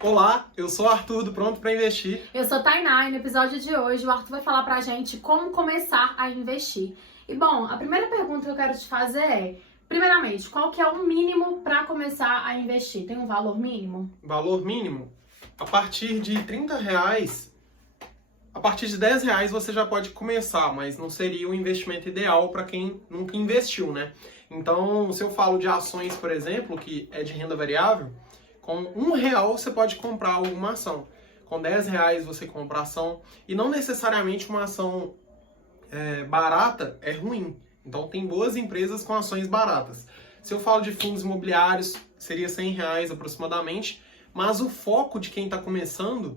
Olá, eu sou o Arthur do Pronto para Investir. Eu sou Tainá e no episódio de hoje o Arthur vai falar pra gente como começar a investir. E bom, a primeira pergunta que eu quero te fazer é, primeiramente, qual que é o mínimo para começar a investir? Tem um valor mínimo? Valor mínimo, a partir de R$30, a partir de R$10 você já pode começar, mas não seria o investimento ideal para quem nunca investiu, né? Então, se eu falo de ações, por exemplo, que é de renda variável, com R$1 você pode comprar alguma ação. Com R$10 você compra ação. E não necessariamente uma ação barata é ruim. Então tem boas empresas com ações baratas. Se eu falo de fundos imobiliários, seria R$100 aproximadamente. Mas o foco de quem está começando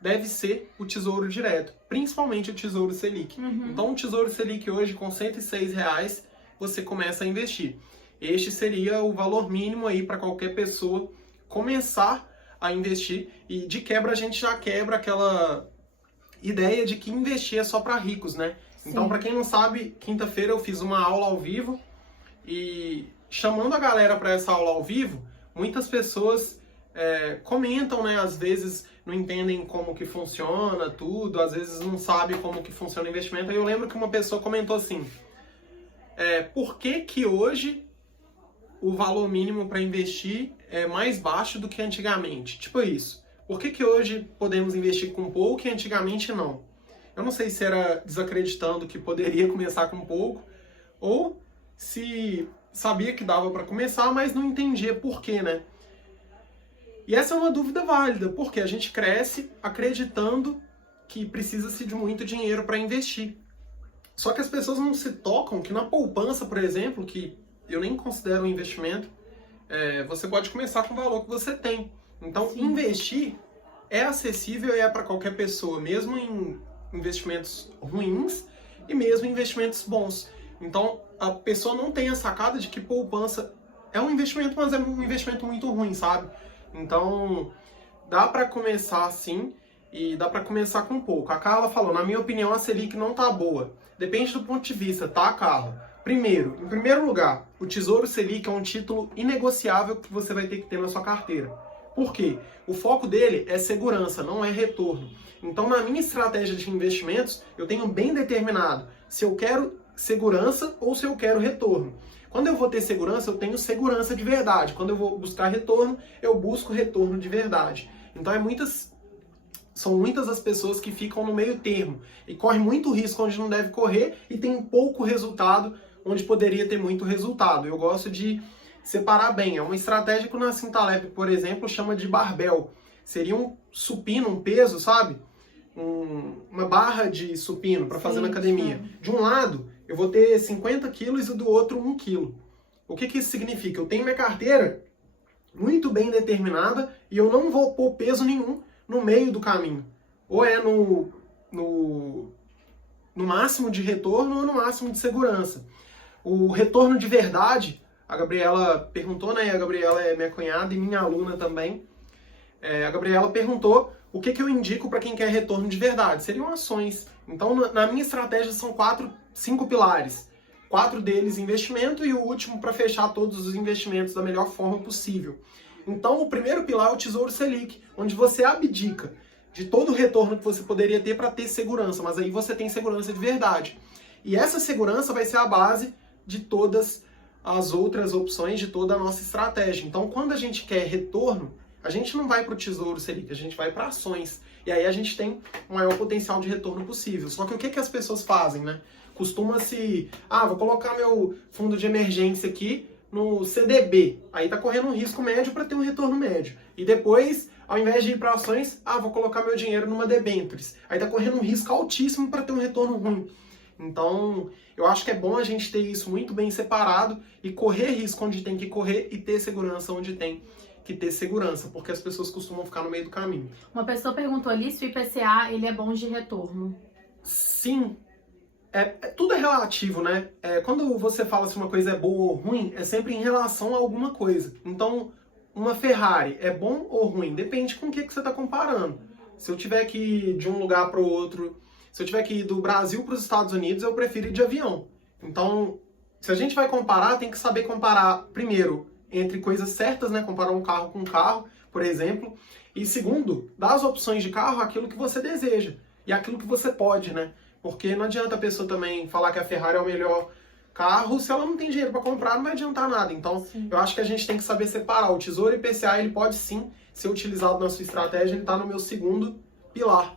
deve ser o Tesouro Direto. Principalmente o Tesouro Selic. Então o Tesouro Selic hoje com R$106 você começa a investir. Este seria o valor mínimo aí para qualquer pessoa começar a investir, e de quebra a gente já quebra aquela ideia de que investir é só para ricos, né? Sim. Então, para quem não sabe, quinta-feira eu fiz uma aula ao vivo e chamando a galera para essa aula ao vivo, muitas pessoas comentam, né? Às vezes não entendem como que funciona tudo, às vezes não sabem como que funciona o investimento. Aí eu lembro que uma pessoa comentou assim, por que que hoje o valor mínimo para investir é mais baixo do que antigamente? Tipo isso. Por que que hoje podemos investir com pouco e antigamente não? Eu não sei se era desacreditando que poderia começar com pouco, ou se sabia que dava para começar, mas não entendia por quê, né? E essa é uma dúvida válida, porque a gente cresce acreditando que precisa-se de muito dinheiro para investir. Só que as pessoas não se tocam que na poupança, por exemplo, que eu nem considero um investimento, você pode começar com o valor que você tem. Então, sim, investir é acessível e é para qualquer pessoa, mesmo em investimentos ruins e mesmo em investimentos bons. Então, a pessoa não tem a sacada de que poupança é um investimento, mas é um investimento muito ruim, sabe? Então, dá para começar assim e dá para começar com pouco. A Carla falou, na minha opinião, a Selic não tá boa. Depende do ponto de vista, tá, Carla? Primeiro, em primeiro lugar, o Tesouro Selic é um título inegociável que você vai ter que ter na sua carteira. Por quê? O foco dele é segurança, não é retorno. Então, na minha estratégia de investimentos, eu tenho bem determinado se eu quero segurança ou se eu quero retorno. Quando eu vou ter segurança, eu tenho segurança de verdade. Quando eu vou buscar retorno, eu busco retorno de verdade. Então, são muitas as pessoas que ficam no meio termo e correm muito risco onde não deve correr e tem pouco resultado onde poderia ter muito resultado. Eu gosto de separar bem. É uma estratégia que o Nassim Taleb, por exemplo, chama de barbell. Seria um supino, um peso, sabe? Uma barra de supino para fazer na academia. Sim. De um lado, eu vou ter 50 quilos e do outro 1 quilo. O que isso significa? Eu tenho minha carteira muito bem determinada e eu não vou pôr peso nenhum no meio do caminho. Ou é no máximo de retorno ou no máximo de segurança. O retorno de verdade, a Gabriela perguntou, né? A Gabriela é minha cunhada e minha aluna também. A Gabriela perguntou o que eu indico para quem quer retorno de verdade. Seriam ações. Então, na minha estratégia são 5 pilares. 4 deles investimento e o último para fechar todos os investimentos da melhor forma possível. Então, o primeiro pilar é o Tesouro Selic, onde você abdica de todo o retorno que você poderia ter para ter segurança, mas aí você tem segurança de verdade. E essa segurança vai ser a base de todas as outras opções, de toda a nossa estratégia. Então, quando a gente quer retorno, a gente não vai para o Tesouro Selic, a gente vai para ações. E aí a gente tem o maior potencial de retorno possível. Só que o que as pessoas fazem, né? Costuma-se, vou colocar meu fundo de emergência aqui no CDB, aí tá correndo um risco médio para ter um retorno médio. E depois, ao invés de ir para ações, vou colocar meu dinheiro numa debêntures. Aí tá correndo um risco altíssimo para ter um retorno ruim. Então, eu acho que é bom a gente ter isso muito bem separado e correr risco onde tem que correr e ter segurança onde tem que ter segurança, porque as pessoas costumam ficar no meio do caminho. Uma pessoa perguntou ali se o IPCA ele é bom de retorno. Sim. Tudo é relativo, né? Quando você fala se uma coisa é boa ou ruim, é sempre em relação a alguma coisa. Então, uma Ferrari é bom ou ruim? Depende com o que você está comparando. Se eu tiver que ir de um lugar para o outro, se eu tiver que ir do Brasil para os Estados Unidos, eu prefiro ir de avião. Então, se a gente vai comparar, tem que saber comparar, primeiro, entre coisas certas, né? Comparar um carro com um carro, por exemplo. E segundo, dar as opções de carro aquilo que você deseja e aquilo que você pode, né? Porque não adianta a pessoa também falar que a Ferrari é o melhor carro, se ela não tem dinheiro para comprar, não vai adiantar nada. Então, sim, eu acho que a gente tem que saber separar. O Tesouro IPCA, ele pode sim ser utilizado na sua estratégia, ele está no meu segundo pilar.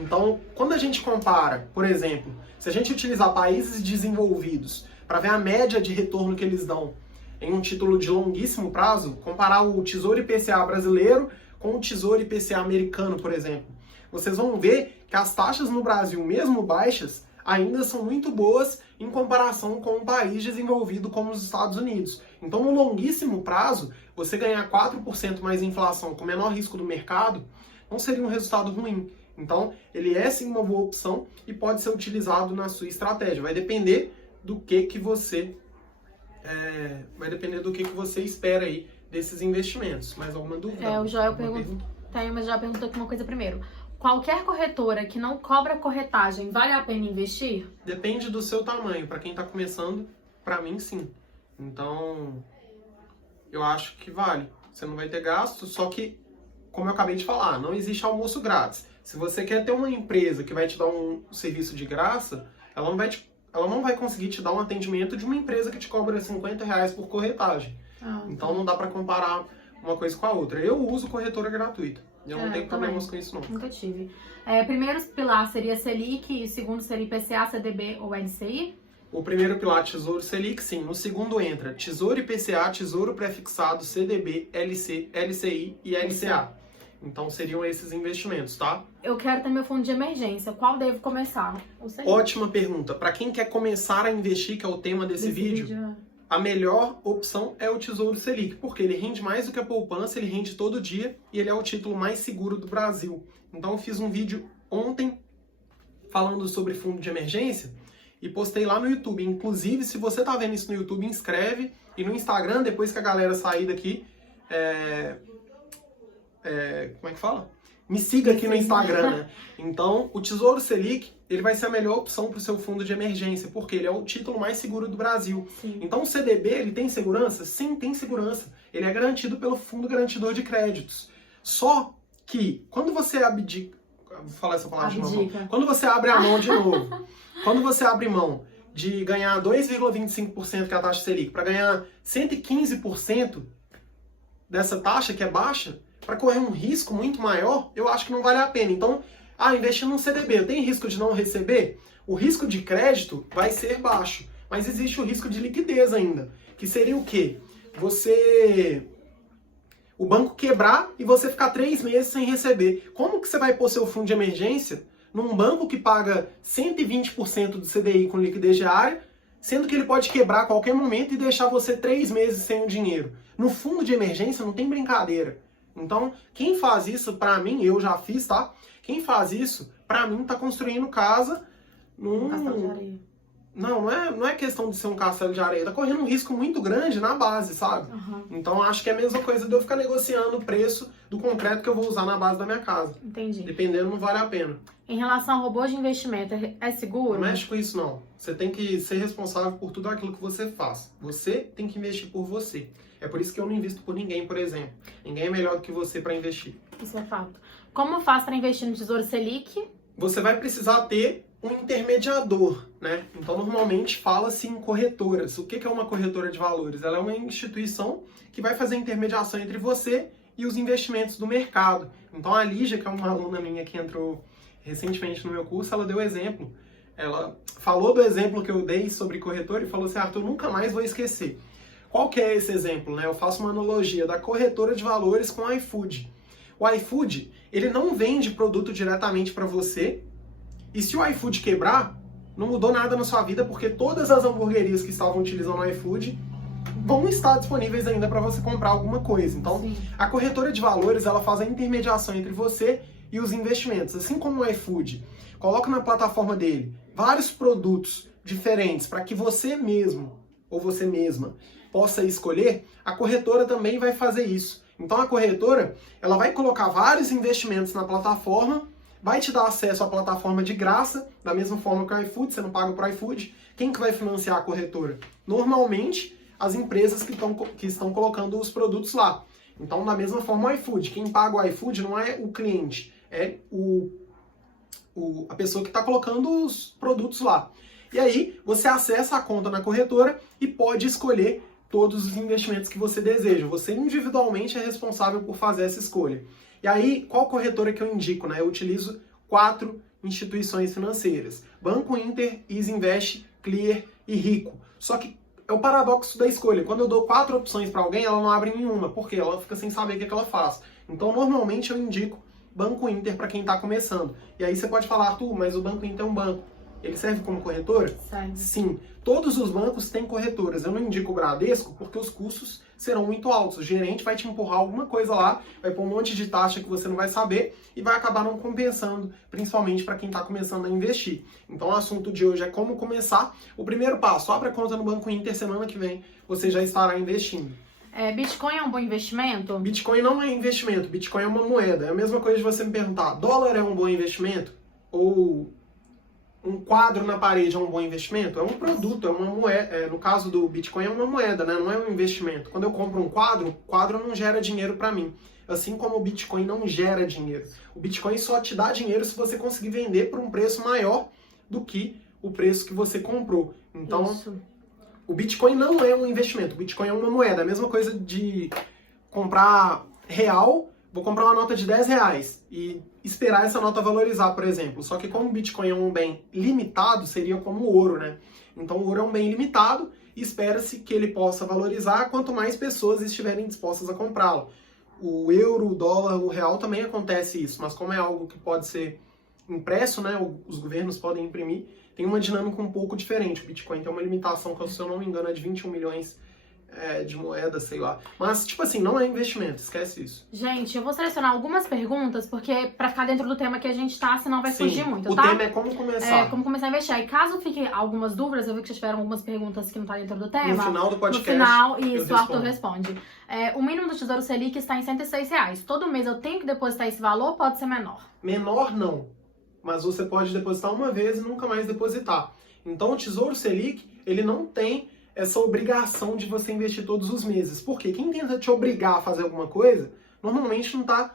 Então, quando a gente compara, por exemplo, se a gente utilizar países desenvolvidos para ver a média de retorno que eles dão em um título de longuíssimo prazo, comparar o Tesouro IPCA brasileiro com o Tesouro IPCA americano, por exemplo, vocês vão ver que as taxas no Brasil, mesmo baixas, ainda são muito boas em comparação com um país desenvolvido como os Estados Unidos. Então, no longuíssimo prazo, você ganhar 4% mais inflação com o menor risco do mercado, não seria um resultado ruim. Então, ele é sim uma boa opção e pode ser utilizado na sua estratégia. Vai depender do que você espera aí desses investimentos. Mais alguma dúvida? O Joel perguntou aqui uma coisa primeiro. Qualquer corretora que não cobra corretagem, vale a pena investir? Depende do seu tamanho. Para quem está começando, para mim, sim. Então, eu acho que vale. Você não vai ter gasto, só que, como eu acabei de falar, não existe almoço grátis. Se você quer ter uma empresa que vai te dar um serviço de graça, ela não vai conseguir te dar um atendimento de uma empresa que te cobra R$50 por corretagem. Então, não dá para comparar uma coisa com a outra. Eu uso corretora gratuita. Eu não tenho problemas com isso, não. Nunca tive. Primeiro pilar seria Selic, e o segundo seria IPCA, CDB ou LCI? O primeiro pilar, Tesouro Selic, sim. No segundo entra Tesouro IPCA, Tesouro Prefixado, CDB, LCI e LCA. Então, seriam esses investimentos, tá? Eu quero ter meu fundo de emergência. Qual devo começar? Ótima pergunta. Para quem quer começar a investir, que é o tema desse vídeo, a melhor opção é o Tesouro Selic, porque ele rende mais do que a poupança, ele rende todo dia e ele é o título mais seguro do Brasil. Então eu fiz um vídeo ontem falando sobre fundo de emergência e postei lá no YouTube. Inclusive, se você tá vendo isso no YouTube, inscreve, e no Instagram, depois que a galera sair daqui, como é que fala? Me siga aqui no Instagram, né? Então, o Tesouro Selic, ele vai ser a melhor opção para o seu fundo de emergência, porque ele é o título mais seguro do Brasil. Sim. Então, o CDB, ele tem segurança? Sim, tem segurança. Ele é garantido pelo Fundo Garantidor de Créditos. Só que, quando você abdica... Vou falar essa palavra de novo. Quando você abre a mão de novo, quando você abre mão de ganhar 2,25%, que é a taxa Selic, para ganhar 115% dessa taxa, que é baixa, para correr um risco muito maior, eu acho que não vale a pena. Então, investir num CDB, tem risco de não receber? O risco de crédito vai ser baixo, mas existe o risco de liquidez ainda, que seria o quê? O banco quebrar e você ficar 3 meses sem receber. Como que você vai pôr seu fundo de emergência num banco que paga 120% do CDI com liquidez diária, sendo que ele pode quebrar a qualquer momento e deixar você 3 meses sem o dinheiro? No fundo de emergência não tem brincadeira. Então, quem faz isso, pra mim, eu já fiz, tá? Quem faz isso, pra mim, tá construindo casa num... Castelo de areia. Não é questão de ser um castelo de areia. Tá correndo um risco muito grande na base, sabe? Uhum. Então, acho que é a mesma coisa de eu ficar negociando o preço do concreto que eu vou usar na base da minha casa. Entendi. Dependendo, não vale a pena. Em relação ao robô de investimento, é seguro? Não mexe com isso, não. Você tem que ser responsável por tudo aquilo que você faz. Você tem que investir por você. É por isso que eu não invisto por ninguém, por exemplo. Ninguém é melhor do que você para investir. Isso é fato. Como eu faço para investir no Tesouro Selic? Você vai precisar ter um intermediador, né? Então, normalmente, fala-se em corretoras. O que é uma corretora de valores? Ela é uma instituição que vai fazer intermediação entre você e os investimentos do mercado. Então, a Lígia, que é uma aluna minha que entrou recentemente no meu curso, ela deu exemplo. Ela falou do exemplo que eu dei sobre corretora e falou assim, Arthur, nunca mais vou esquecer. Qual que é esse exemplo, né? Eu faço uma analogia da corretora de valores com o iFood. O iFood, ele não vende produto diretamente para você, e se o iFood quebrar, não mudou nada na sua vida, porque todas as hamburguerias que estavam utilizando o iFood vão estar disponíveis ainda para você comprar alguma coisa. Então, sim, a corretora de valores, ela faz a intermediação entre você e os investimentos. Assim como o iFood coloca na plataforma dele vários produtos diferentes para que você mesmo ou você mesma possa escolher, a corretora também vai fazer isso. Então a corretora, ela vai colocar vários investimentos na plataforma, vai te dar acesso à plataforma de graça, da mesma forma que o iFood, você não paga para o iFood. Quem que vai financiar a corretora? Normalmente, as empresas que estão colocando os produtos lá. Então, da mesma forma, o iFood. Quem paga o iFood não é o cliente, é a pessoa que está colocando os produtos lá. E aí, você acessa a conta na corretora e pode escolher todos os investimentos que você deseja. Você individualmente é responsável por fazer essa escolha. E aí, qual corretora que eu indico, né? Eu utilizo 4 instituições financeiras: Banco Inter, Isinvest, Clear e Rico. Só que é o paradoxo da escolha. Quando eu dou 4 opções para alguém, ela não abre nenhuma, porque ela fica sem saber o que ela faz. Então, normalmente eu indico Banco Inter para quem está começando. E aí você pode falar, Arthur, mas o Banco Inter é um banco. Ele serve como corretora? Serve. Sim. Todos os bancos têm corretoras. Eu não indico o Bradesco porque os custos serão muito altos. O gerente vai te empurrar alguma coisa lá, vai pôr um monte de taxa que você não vai saber e vai acabar não compensando, principalmente para quem está começando a investir. Então o assunto de hoje é como começar. O primeiro passo, abra conta no Banco Inter, semana que vem você já estará investindo. Bitcoin é um bom investimento? Bitcoin não é investimento, Bitcoin é uma moeda. É a mesma coisa de você me perguntar, dólar é um bom investimento? Ou um quadro na parede é um bom investimento? É um produto, é uma moeda. No caso do Bitcoin é uma moeda, né? Não é um investimento. Quando eu compro um quadro, o quadro não gera dinheiro para mim. Assim como o Bitcoin não gera dinheiro. O Bitcoin só te dá dinheiro se você conseguir vender por um preço maior do que o preço que você comprou. Então, o Bitcoin não é um investimento. O Bitcoin é uma moeda. A mesma coisa de comprar real. Vou comprar uma nota de 10 reais e esperar essa nota valorizar, por exemplo. Só que como o Bitcoin é um bem limitado, seria como o ouro, né? Então o ouro é um bem limitado e espera-se que ele possa valorizar quanto mais pessoas estiverem dispostas a comprá-lo. O euro, o dólar, o real também acontece isso, mas como é algo que pode ser impresso, né? Os governos podem imprimir, tem uma dinâmica um pouco diferente. O Bitcoin tem uma limitação que, se eu não me engano, é de 21 milhões de moeda, sei lá. Mas, tipo assim, não é investimento, esquece isso. Gente, eu vou selecionar algumas perguntas, porque pra ficar dentro do tema que a gente tá, senão vai Sim, fugir muito, o tá? tema é como começar. Como começar a investir. E caso fiquem algumas dúvidas, eu vi que vocês tiveram algumas perguntas que não tá dentro do tema. No final do podcast, no final, eu isso, o Arthur responde. O mínimo do Tesouro Selic está em R$106. Todo mês eu tenho que depositar esse valor ou pode ser menor? Menor, não. Mas você pode depositar uma vez e nunca mais depositar. Então, o Tesouro Selic, ele não tem essa obrigação de você investir todos os meses. Porque quem tenta te obrigar a fazer alguma coisa, normalmente não está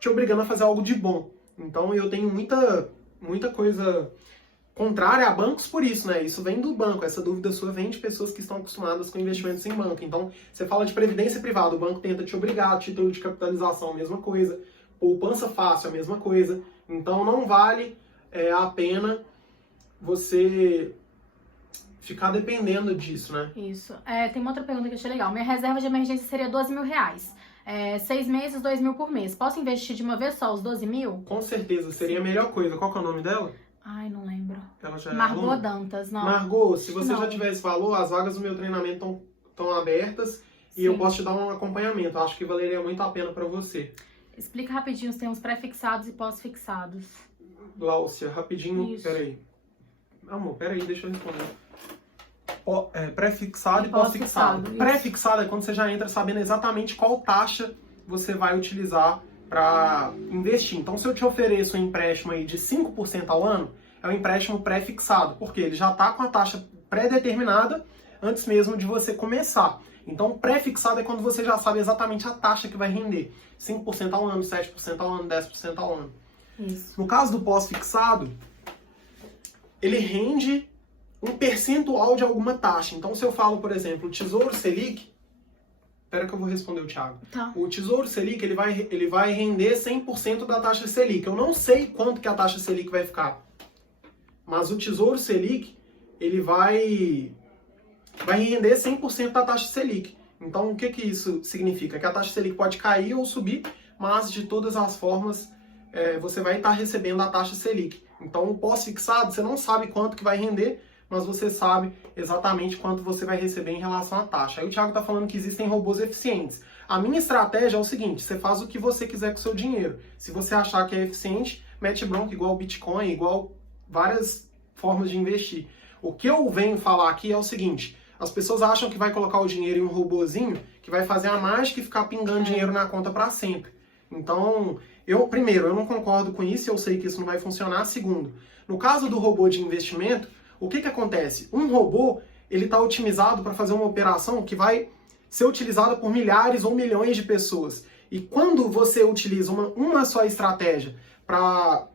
te obrigando a fazer algo de bom. Então eu tenho muita coisa contrária a bancos por isso, né? Isso vem do banco, essa dúvida sua vem de pessoas que estão acostumadas com investimentos em banco. Então, você fala de previdência privada, o banco tenta te obrigar, título de capitalização, a mesma coisa, poupança fácil, a mesma coisa. Então não vale a pena você ficar dependendo disso, né? Isso. Tem uma outra pergunta que eu achei legal. Minha reserva de emergência seria R$12 mil. 6 meses, 2 mil por mês. Posso investir de uma vez só os 12 mil? Com certeza, seria a melhor coisa. Qual que é o nome dela? Ai, não lembro. Ela já Margot Dantas, não. Margot, se você não. já tiver esse valor, as vagas do meu treinamento estão abertas e Sim. eu posso te dar um acompanhamento. Acho que valeria muito a pena para você. Explica rapidinho os termos pré-fixados e pós-fixados. Gláucia, rapidinho, Isso. peraí. Amor, peraí, deixa eu responder. Pré-fixado e pós-fixado. pós-fixado. Pré-fixado é quando você já entra sabendo exatamente qual taxa você vai utilizar para investir. Então, se eu te ofereço um empréstimo aí de 5% ao ano, é um empréstimo pré-fixado, porque ele já está com a taxa pré-determinada antes mesmo de você começar. Então, pré-fixado é quando você já sabe exatamente a taxa que vai render. 5% ao ano, 7% ao ano, 10% ao ano. Isso. No caso do pós-fixado, ele rende um percentual de alguma taxa. Então, se eu falo, por exemplo, o Tesouro Selic, espera que eu vou responder o Thiago. Tá. O Tesouro Selic, ele vai render 100% da taxa Selic. Eu não sei quanto que a taxa Selic vai ficar. Mas o Tesouro Selic, ele vai render 100% da taxa Selic. Então, o que isso significa? Que a taxa Selic pode cair ou subir, mas de todas as formas, você vai estar recebendo a taxa Selic. Então, o pós-fixado, você não sabe quanto que vai render, mas você sabe exatamente quanto você vai receber em relação à taxa. Aí o Thiago está falando que existem robôs eficientes. A minha estratégia é o seguinte, você faz o que você quiser com o seu dinheiro. Se você achar que é eficiente, mete bronca igual o Bitcoin, igual várias formas de investir. O que eu venho falar aqui é o seguinte, as pessoas acham que vai colocar o dinheiro em um robozinho que vai fazer a mágica e ficar pingando dinheiro na conta para sempre. Então, primeiro, eu não concordo com isso, eu sei que isso não vai funcionar. Segundo, no caso do robô de investimento, o que acontece? Um robô, ele está otimizado para fazer uma operação que vai ser utilizada por milhares ou milhões de pessoas. E quando você utiliza uma só estratégia para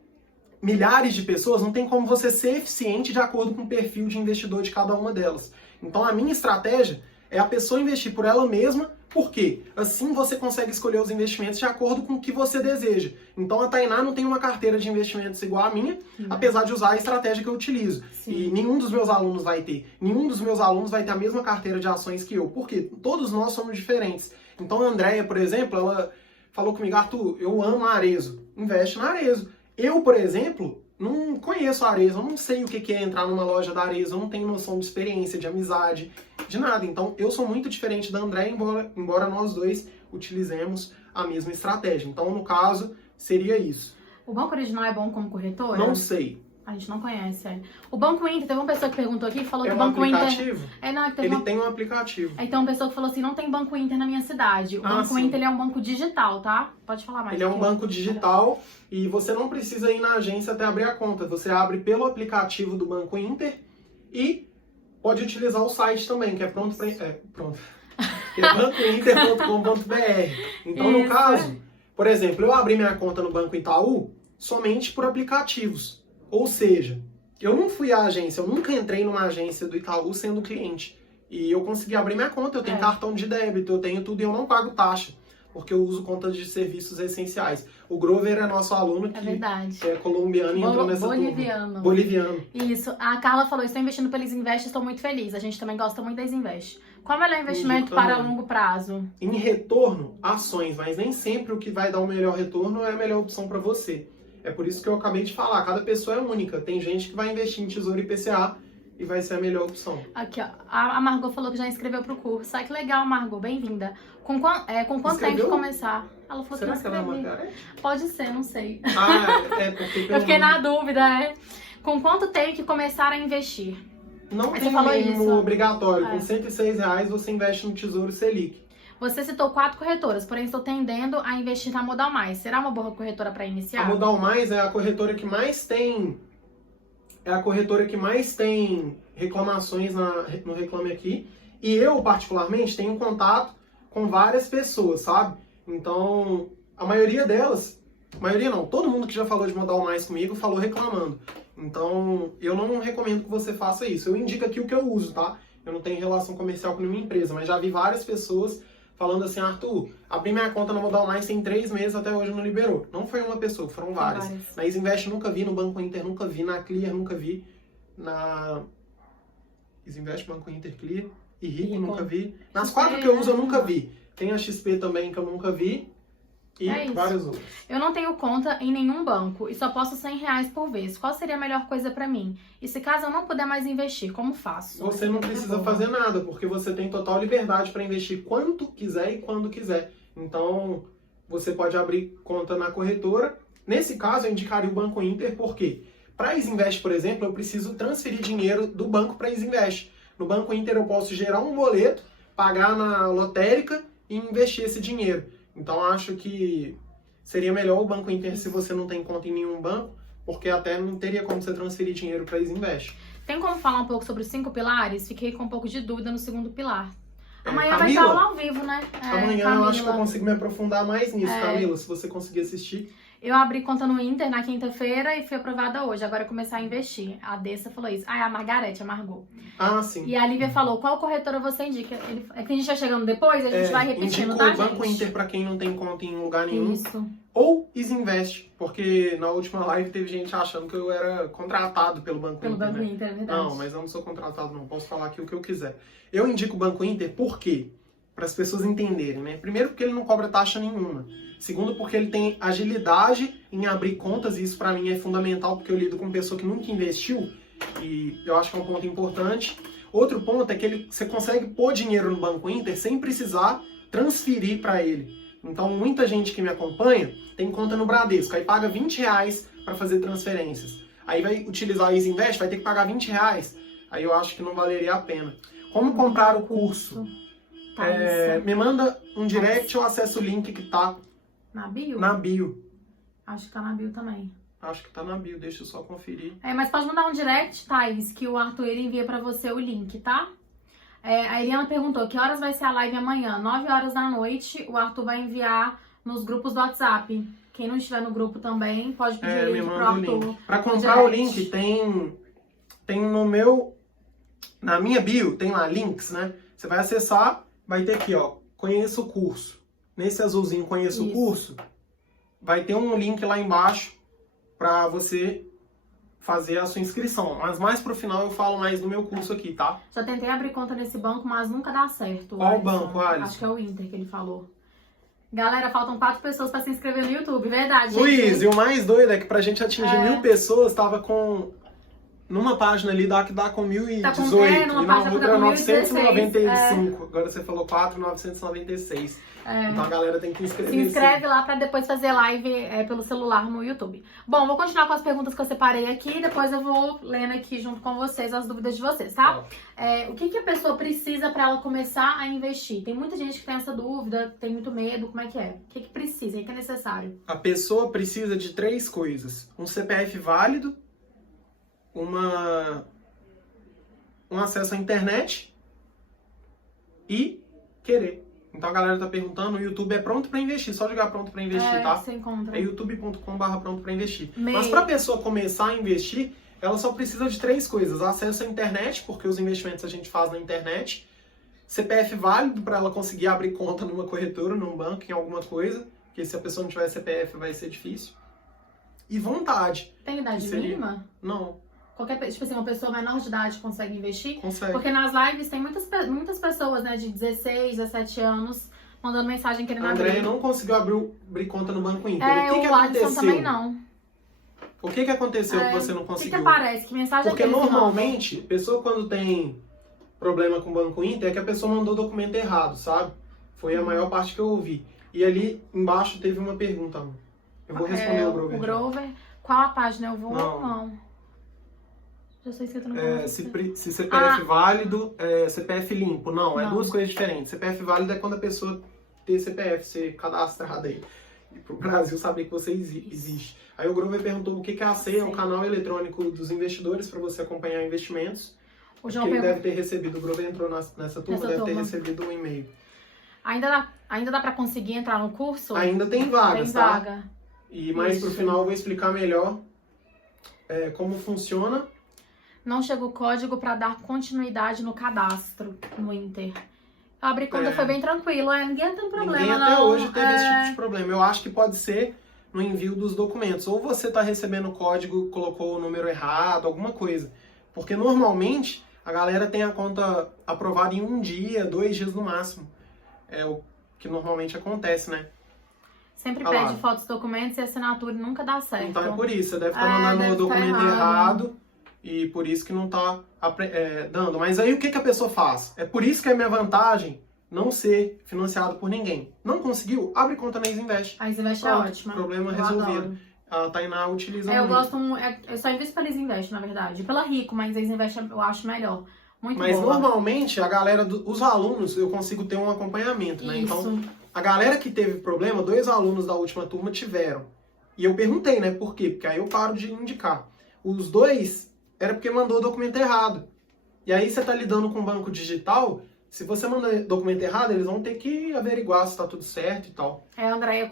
milhares de pessoas, não tem como você ser eficiente de acordo com o perfil de investidor de cada uma delas. Então a minha estratégia é a pessoa investir por ela mesma, porque assim você consegue escolher os investimentos de acordo com o que você deseja. Então a Tainá não tem uma carteira de investimentos igual a minha, apesar de usar a estratégia que eu utilizo. Sim. E nenhum dos meus alunos vai ter. Nenhum dos meus alunos vai ter a mesma carteira de ações que eu. Por quê? Todos nós somos diferentes. Então a Andrea, por exemplo, ela falou comigo, Arthur, eu amo a Arezzo. Investe na Arezzo. Eu, por exemplo, não conheço a Arezzo, eu não sei o que é entrar numa loja da Arezzo, eu não tenho noção de experiência, de amizade, de nada. Então, eu sou muito diferente da André, embora nós dois utilizemos a mesma estratégia. Então, no caso, seria isso. O Banco Original é bom como corretora? Não sei. A gente não conhece, é. O Banco Inter, teve uma pessoa que perguntou aqui, falou É que o um Banco aplicativo? Inter... Não, é que teve Ele uma... tem um aplicativo. Aí tem uma pessoa que falou assim, não tem Banco Inter na minha cidade. O Banco sim. Inter, ele é um banco digital, tá? Pode falar mais. Ele é um banco digital e você não precisa ir na agência até abrir a conta. Você abre pelo aplicativo do Banco Inter e pode utilizar o site também, que é pronto para... que é bancointer.com.br. Então, no caso, por exemplo, eu abri minha conta no Banco Itaú somente por aplicativos. Ou seja, eu não fui à agência, eu nunca entrei numa agência do Itaú sendo cliente. E eu consegui abrir minha conta, eu tenho cartão de débito, eu tenho tudo e eu não pago taxa, porque eu uso contas de serviços essenciais. O Grover é nosso aluno que é colombiano e entrou nessa turma. Boliviano. Isso. A Carla falou, estou investindo pela Isinvest, estou muito feliz. A gente também gosta muito da Isinvest. Qual é o melhor investimento para longo prazo? Em retorno, ações, mas nem sempre o que vai dar o melhor retorno é a melhor opção para você. É por isso que eu acabei de falar, cada pessoa é única. Tem gente que vai investir em Tesouro IPCA e vai ser a melhor opção. Aqui, ó. A Margot falou que já inscreveu pro curso. Ai, que legal, Margot. Bem-vinda. Com quanto tempo de começar? Ela falou Será que ela é Margarete? Pode ser, não sei. Porque eu fiquei na dúvida, Com quanto tem que começar a investir? Não tem mínimo obrigatório. Com R$106 você investe no Tesouro Selic. Você citou 4 corretoras, porém estou tendendo a investir na Modal Mais. Será uma boa corretora para iniciar? A Modal Mais é a corretora que mais tem... reclamações no Reclame Aqui. E eu, particularmente, tenho contato com várias pessoas, sabe? Então, a maioria delas... Maioria não, todo mundo que já falou de Modal Mais comigo falou reclamando. Então, eu não recomendo que você faça isso. Eu indico aqui o que eu uso, tá? Eu não tenho relação comercial com nenhuma empresa, mas já vi várias pessoas falando assim, Arthur, abri minha conta na Modal Mais tem 3 meses, até hoje não liberou. Não foi uma pessoa, foram várias. Na Isinvest nunca vi, no Banco Inter nunca vi, na Clear nunca vi, na Isinvest, Banco Inter, Clear e Rico nunca vi. Nas 4 que eu uso eu nunca vi. Tem a XP também que eu nunca vi. E vários outros. Eu não tenho conta em nenhum banco e só posso R$100 por vez. Qual seria a melhor coisa pra mim? E se caso eu não puder mais investir, como faço? Você não precisa fazer nada, porque você tem total liberdade para investir quanto quiser e quando quiser. Então, você pode abrir conta na corretora. Nesse caso, eu indicaria o Banco Inter, porque para a Isinvest, por exemplo, eu preciso transferir dinheiro do banco para a Isinvest. No Banco Inter eu posso gerar um boleto, pagar na lotérica e investir esse dinheiro. Então, acho que seria melhor o Banco Inter se você não tem conta em nenhum banco, porque até não teria como você transferir dinheiro para a Isinvest. Tem como falar um pouco sobre os 5 pilares? Fiquei com um pouco de dúvida no segundo pilar. Amanhã Camila, vai estar aula ao vivo, né? Amanhã Camila. eu acho que eu consigo me aprofundar mais nisso, Camila, se você conseguir assistir. Eu abri conta no Inter na quinta-feira e fui aprovada hoje. Agora é começar a investir. A Dessa falou isso. A Margarete, a Margot. Ah, sim. E a Lívia falou, qual corretora você indica? É que a gente vai chegando depois, a gente vai repetindo, tá, gente? Banco Inter pra quem não tem conta em lugar nenhum. Isso. Ou Isinvest, porque na última live teve gente achando que eu era contratado pelo Banco Inter. Pelo Banco Inter, é verdade. Não, mas eu não sou contratado não. Posso falar aqui o que eu quiser. Eu indico o Banco Inter por quê? Para as pessoas entenderem, né? Primeiro, porque ele não cobra taxa nenhuma. Segundo, porque ele tem agilidade em abrir contas, e isso para mim é fundamental, porque eu lido com pessoa que nunca investiu, e eu acho que é um ponto importante. Outro ponto é que você consegue pôr dinheiro no Banco Inter sem precisar transferir para ele. Então, muita gente que me acompanha tem conta no Bradesco, aí paga R$20 para fazer transferências. Aí vai utilizar a Isinvest, vai ter que pagar R$20. Aí eu acho que não valeria a pena. Como comprar o curso? Me manda um direct, eu acesso o link que tá na bio? Na bio. Acho que tá na bio também. Acho que tá na bio, deixa eu só conferir. Mas pode mandar um direct, Thaís, que o Arthur ele envia pra você o link, tá? A Eliana perguntou que horas vai ser a live amanhã? 9 horas da noite, o Arthur vai enviar nos grupos do WhatsApp. Quem não estiver no grupo também, pode pedir o link pro Arthur. Pra comprar o link, tem no meu... Na minha bio, tem lá links, né? Você vai acessar, vai ter aqui, ó, conheça o curso. Nesse azulzinho, conheça o curso, vai ter um link lá embaixo pra você fazer a sua inscrição. Mas mais pro final eu falo mais do meu curso aqui, tá? Já tentei abrir conta nesse banco, mas nunca dá certo. Qual o banco, Alisson? Acho que é o Inter que ele falou. Galera, faltam 4 pessoas pra se inscrever no YouTube, verdade, gente? Luiz, e o mais doido é que pra gente atingir 1.000 pessoas, tava com... Numa página ali dá com 1.018. Tá com, numa e página na outra com 995. Agora você falou 4.996. Então a galera tem que inscrever. Se inscreve lá pra depois fazer live pelo celular no YouTube. Bom, vou continuar com as perguntas que eu separei aqui. Depois eu vou lendo aqui junto com vocês as dúvidas de vocês, tá? O que a pessoa precisa pra ela começar a investir? Tem muita gente que tem essa dúvida, tem muito medo. Como é que é? O que precisa? O que é necessário? A pessoa precisa de 3 coisas. Um CPF válido, um acesso à internet e querer. Então a galera tá perguntando, o YouTube é pronto pra investir, só jogar pronto pra investir, tá? Você encontra. É youtube.com/pronto pra investir. Mas pra pessoa começar a investir, ela só precisa de 3 coisas: acesso à internet, porque os investimentos a gente faz na internet, CPF válido pra ela conseguir abrir conta numa corretora, num banco, em alguma coisa, porque se a pessoa não tiver CPF vai ser difícil, e vontade. Tem idade mínima? Não. Tipo assim, uma pessoa menor de idade consegue investir? Consegue. Porque nas lives tem muitas pessoas, né, de 16, 17 anos, mandando mensagem querendo abrir. A Andréia não conseguiu abrir conta no Banco Inter. O que o aconteceu? Alisson também não. O que aconteceu que você não conseguiu? O que aparece? Que mensagem Porque normalmente, a pessoa quando tem problema com o Banco Inter, é que a pessoa mandou o documento errado, sabe? Foi a maior parte que eu ouvi. E ali embaixo teve uma pergunta. Eu vou responder o Grover. O Grover. Qual a página? Eu vou ou não? Já sou inscrito no canal. Se CPF válido, CPF limpo. Não, é 2 coisas diferentes. CPF válido é quando a pessoa tem CPF, ser cadastrada aí. E pro Brasil saber que você existe. Aí o Grover perguntou o que é a CEI, é o canal eletrônico dos investidores para você acompanhar investimentos. O João ele deve ter recebido, o Grover entrou nessa turma, deve ter recebido um e-mail. Ainda dá para conseguir entrar no curso? Ainda tem vagas, tem vaga. E mais pro final eu vou explicar melhor como funciona. Não chega o código para dar continuidade no cadastro no Inter. Abrir conta foi bem tranquilo, ninguém tem problema. Ninguém até hoje teve esse tipo de problema. Eu acho que pode ser no envio dos documentos. Ou você está recebendo o código, colocou o número errado, alguma coisa. Porque normalmente a galera tem a conta aprovada em 1 dia, 2 dias no máximo. É o que normalmente acontece, né? Sempre pede fotos, documentos e assinatura e nunca dá certo. Então é por isso, você deve estar mandando o documento errado. E por isso que não tá dando. Mas aí o que a pessoa faz? É por isso que é minha vantagem não ser financiado por ninguém. Não conseguiu? Abre conta na Isinvest. A Isinvest é ótima. Problema resolvido. A Tainá utiliza muito. Eu só invisto pela Isinvest, na verdade. Pela Rico, mas a Isinvest eu acho melhor. Muito Mas boa. Normalmente a galera, os alunos, eu consigo ter um acompanhamento, né? Então, a galera que teve problema, 2 alunos da última turma tiveram. E eu perguntei, né? Por quê? Porque aí eu paro de indicar. Os 2... era porque mandou o documento errado. E aí você tá lidando com um banco digital, se você mandar documento errado, eles vão ter que averiguar se tá tudo certo e tal. Andréia,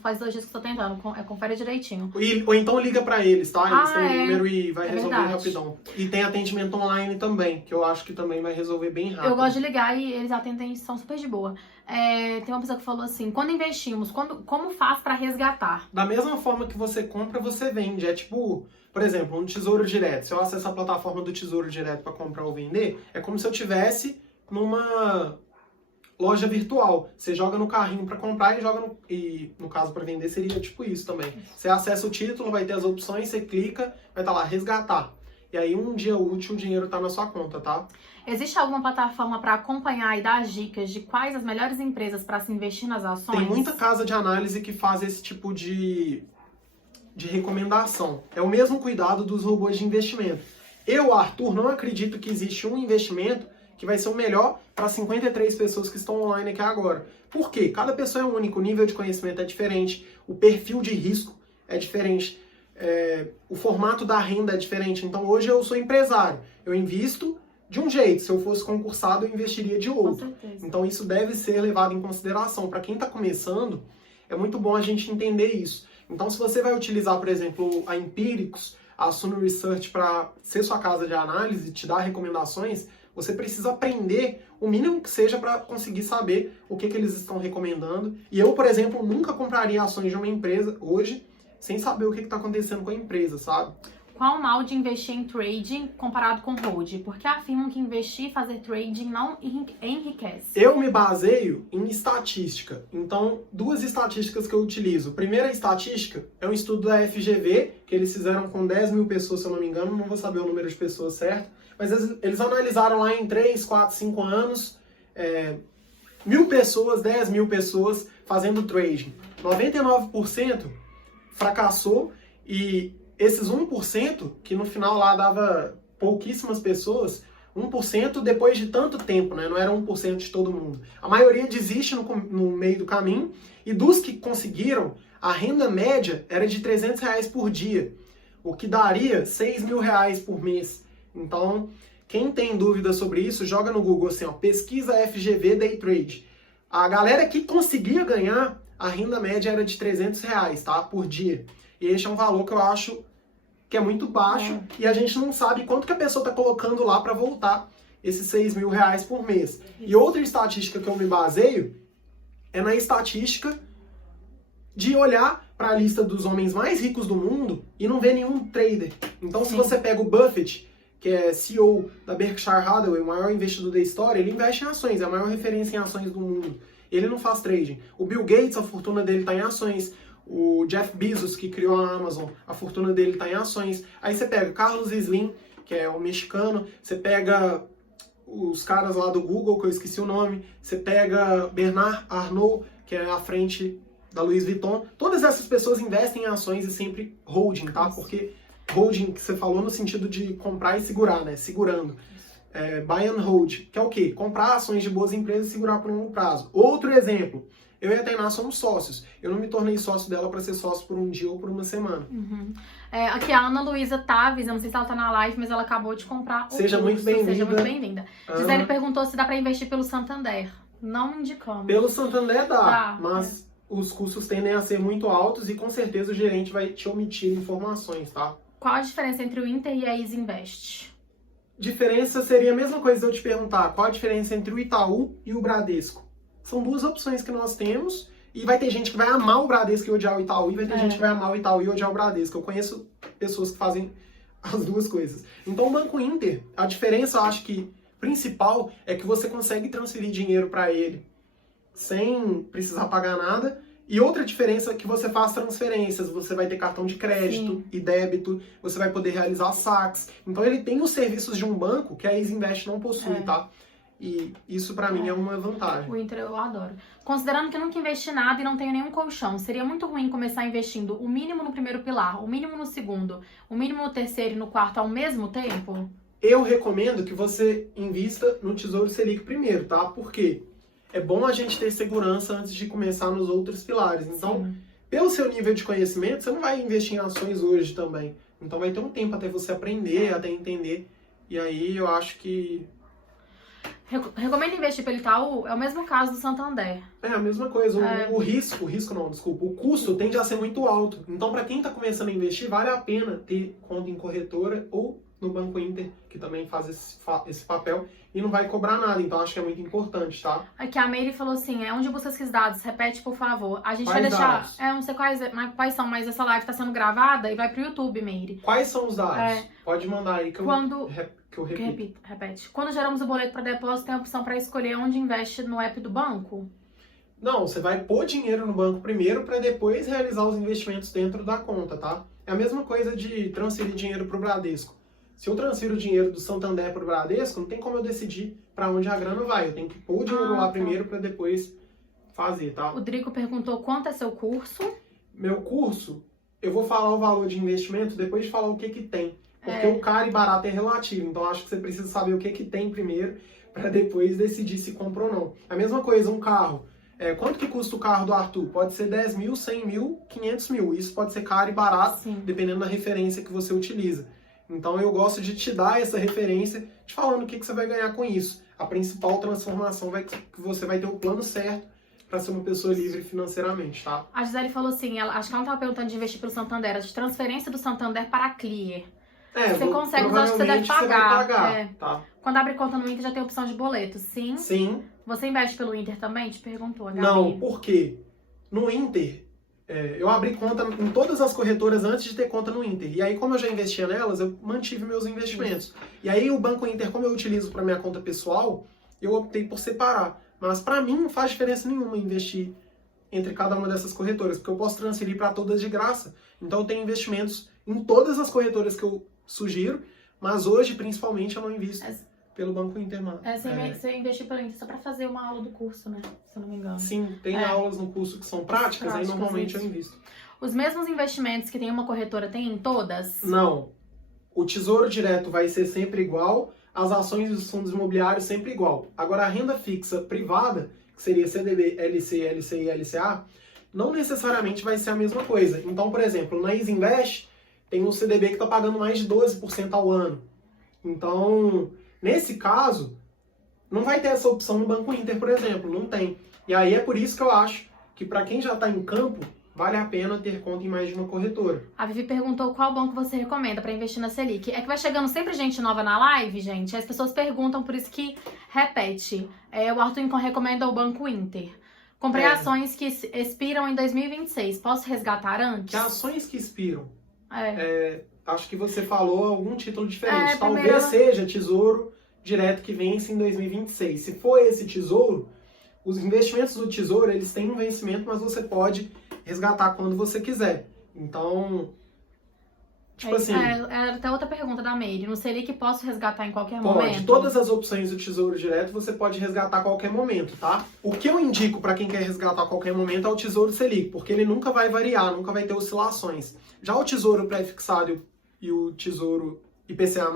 faz 2 dias que eu tô tentando, confere direitinho. Ou então liga pra eles, tá? Eles têm o número e vai resolver rapidão. E tem atendimento online também, que eu acho que também vai resolver bem rápido. Eu gosto de ligar e eles atendem, são super de boa. Tem uma pessoa que falou assim, quando investimos, como faz pra resgatar? Da mesma forma que você compra, você vende. É tipo... Por exemplo, um Tesouro Direto. Se eu acesso a plataforma do Tesouro Direto para comprar ou vender, é como se eu tivesse numa loja virtual. Você joga no carrinho para comprar e no caso para vender seria tipo isso também. Você acessa o título, vai ter as opções, você clica, vai estar lá resgatar. E aí um dia útil o dinheiro tá na sua conta, tá? Existe alguma plataforma para acompanhar e dar dicas de quais as melhores empresas para se investir nas ações? Tem muita casa de análise que faz esse tipo de recomendação. É o mesmo cuidado dos robôs de investimento. Eu, Arthur, não acredito que existe um investimento que vai ser o melhor para 53 pessoas que estão online aqui agora. Por quê? Cada pessoa é única, o nível de conhecimento é diferente, o perfil de risco é diferente, o formato da renda é diferente. Então hoje eu sou empresário, eu invisto de um jeito. Se eu fosse concursado, eu investiria de Com outro. certeza. Então isso deve ser levado em consideração. Para quem está começando, é muito bom a gente entender isso. Então se você vai utilizar, por exemplo, a Empíricos, a Suno Research para ser sua casa de análise e te dar recomendações, você precisa aprender o mínimo que seja para conseguir saber o que eles estão recomendando. E eu, por exemplo, nunca compraria ações de uma empresa hoje sem saber o que está acontecendo com a empresa, sabe? Qual o mal de investir em trading comparado com hold? Porque afirmam que investir e fazer trading não enriquece. Eu me baseio em estatística. Então, duas estatísticas que eu utilizo. Primeira estatística é um estudo da FGV, que eles fizeram com 10 mil pessoas, se eu não me engano, não vou saber o número de pessoas certo, mas eles analisaram lá em 3, 4, 5 anos, 1.000 pessoas, 10 mil pessoas fazendo trading. 99% fracassou e esses 1%, que no final lá dava pouquíssimas pessoas, 1% depois de tanto tempo, né? Não era 1% de todo mundo. A maioria desiste no meio do caminho, e dos que conseguiram, a renda média era de R$300 por dia, o que daria R$6.000 por mês. Então, quem tem dúvida sobre isso, joga no Google assim, ó, pesquisa FGV Day Trade. A galera que conseguia ganhar, a renda média era de R$300, tá? Por dia. E esse é um valor que eu acho que é muito baixo, e a gente não sabe quanto que a pessoa está colocando lá para voltar esses R$6.000 por mês. E outra estatística que eu me baseio é na estatística de olhar para a lista dos homens mais ricos do mundo e não ver nenhum trader. Então, se você pega o Buffett, que é CEO da Berkshire Hathaway, o maior investidor da história, ele investe em ações, é a maior referência em ações do mundo. Ele não faz trading. O Bill Gates, a fortuna dele está em ações. O Jeff Bezos, que criou a Amazon, a fortuna dele está em ações. Aí você pega Carlos Slim, que é o mexicano, você pega os caras lá do Google, que eu esqueci o nome, você pega Bernard Arnault, que é à frente da Louis Vuitton. Todas essas pessoas investem em ações e sempre holding, tá? Porque holding, que você falou no sentido de comprar e segurar, né? Segurando. Buy and hold, que é o quê? Comprar ações de boas empresas e segurar por um longo prazo. Outro exemplo. Eu e a Tainá somos sócios. Eu não me tornei sócio dela para ser sócio por um dia ou por uma semana. Uhum. Aqui a Ana Luísa Taves, eu não sei se ela tá na live, mas ela acabou de comprar o Seja curso. muito bem-vinda. Seja muito bem-vinda. Gisele perguntou se dá para investir pelo Santander. Não indicamos. Pelo Santander dá, Tá, mas os custos tendem a ser muito altos e com certeza o gerente vai te omitir informações, tá? Qual a diferença entre o Inter e a Easy Invest? Diferença seria a mesma coisa de eu te perguntar qual a diferença entre o Itaú e o Bradesco. São duas opções que nós temos. E vai ter gente que vai amar o Bradesco e odiar o Itaú, e vai ter gente que vai amar o Itaú e odiar o Bradesco. Eu conheço pessoas que fazem as duas coisas. Então o Banco Inter, a diferença, eu acho que principal, é que você consegue transferir dinheiro para ele sem precisar pagar nada. E outra diferença é que você faz transferências, você vai ter cartão de crédito e débito, você vai poder realizar saques. Então ele tem os serviços de um banco que a Easy Invest não possui, tá? E isso pra mim é uma vantagem. O Inter eu adoro. Considerando que eu nunca investi nada e não tenho nenhum colchão, seria muito ruim começar investindo o mínimo no primeiro pilar, o mínimo no segundo, o mínimo no terceiro e no quarto ao mesmo tempo? Eu recomendo que você invista no Tesouro Selic primeiro, tá? Porque é bom a gente ter segurança antes de começar nos outros pilares. Então, pelo seu nível de conhecimento, você não vai investir em ações hoje também. Então vai ter um tempo até você aprender, até entender. E aí eu acho que... Recomendo investir pelo Itaú, é o mesmo caso do Santander. É a mesma coisa, o custo tende a ser muito alto. Então, para quem está começando a investir, vale a pena ter conta em corretora ou no Banco Inter, que também faz esse papel, e não vai cobrar nada. Então, acho que é muito importante, tá? Aqui a Meire falou assim, onde busca esses dados? Repete, por favor. A gente Quais vai deixar... dados? Não sei quais são, mas essa live está sendo gravada e vai pro YouTube, Meire. Quais são os dados? Pode mandar aí que eu repito. Repete. Quando geramos o boleto para depósito, tem a opção para escolher onde investe no app do banco? Não, você vai pôr dinheiro no banco primeiro para depois realizar os investimentos dentro da conta, tá? É a mesma coisa de transferir dinheiro para o Bradesco. Se eu transfiro o dinheiro do Santander para o Bradesco, não tem como eu decidir para onde a grana vai. Eu tenho que pôr o dinheiro lá primeiro para depois fazer, tá? O Drico perguntou quanto é seu curso? Meu curso, eu vou falar o valor de investimento depois de falar o que tem. Porque o caro e barato é relativo. Então acho que você precisa saber o que tem primeiro para depois decidir se compra ou não. A mesma coisa, um carro. Quanto que custa o carro do Arthur? Pode ser 10 mil, 100 mil, 500 mil. Isso pode ser caro e barato, dependendo da referência que você utiliza. Então eu gosto de te dar essa referência, te falando o que você vai ganhar com isso. A principal transformação vai que você vai ter o plano certo para ser uma pessoa livre financeiramente, tá? A Gisele falou assim, acho que ela não estava perguntando de investir pelo Santander, era de transferência do Santander para a Clear. Você consegue usar, acho que você deve pagar. Você vai pagar, tá? Quando abre conta no Inter já tem a opção de boleto, sim? Sim. Você investe pelo Inter também? Te perguntou, a Gabi. Não, por quê? No Inter, eu abri conta em todas as corretoras antes de ter conta no Inter. E aí, como eu já investia nelas, eu mantive meus investimentos. E aí, o Banco Inter, como eu utilizo para minha conta pessoal, eu optei por separar. Mas para mim não faz diferença nenhuma investir entre cada uma dessas corretoras, porque eu posso transferir para todas de graça. Então eu tenho investimentos em todas as corretoras que eu sugiro, mas hoje, principalmente, eu não invisto pelo Banco Inter. Você investiu pelo Inter só para fazer uma aula do curso, né? Se eu não me engano. Sim, tem aulas no curso que são práticas, aí normalmente eu invisto. Os mesmos investimentos que tem uma corretora tem em todas? Não. O Tesouro Direto vai ser sempre igual, as ações dos fundos imobiliários sempre igual. Agora, a renda fixa privada, que seria CDB, LC, LCI e LCA, não necessariamente vai ser a mesma coisa. Então, por exemplo, na Isinvest, tem um CDB que está pagando mais de 12% ao ano. Então, nesse caso, não vai ter essa opção no Banco Inter, por exemplo. Não tem. E aí é por isso que eu acho que para quem já está em campo, vale a pena ter conta em mais de uma corretora. A Vivi perguntou qual banco você recomenda para investir na Selic. É que vai chegando sempre gente nova na live, gente. As pessoas perguntam, por isso que repete. O Arthur recomenda o Banco Inter. Comprei ações que expiram em 2026. Posso resgatar antes? Que ações que expiram? Acho que você falou algum título diferente. Talvez seja Tesouro Direto que vence em 2026. Se for esse Tesouro, os investimentos do Tesouro, eles têm um vencimento, mas você pode resgatar quando você quiser. Então, tipo assim... Era até outra pergunta da Meire. No Selic posso resgatar em qualquer momento? Pode. Todas as opções do Tesouro Direto você pode resgatar a qualquer momento, tá? O que eu indico para quem quer resgatar a qualquer momento é o Tesouro Selic, porque ele nunca vai variar, nunca vai ter oscilações. Já o Tesouro Pré-Fixado e o Tesouro IPCA+,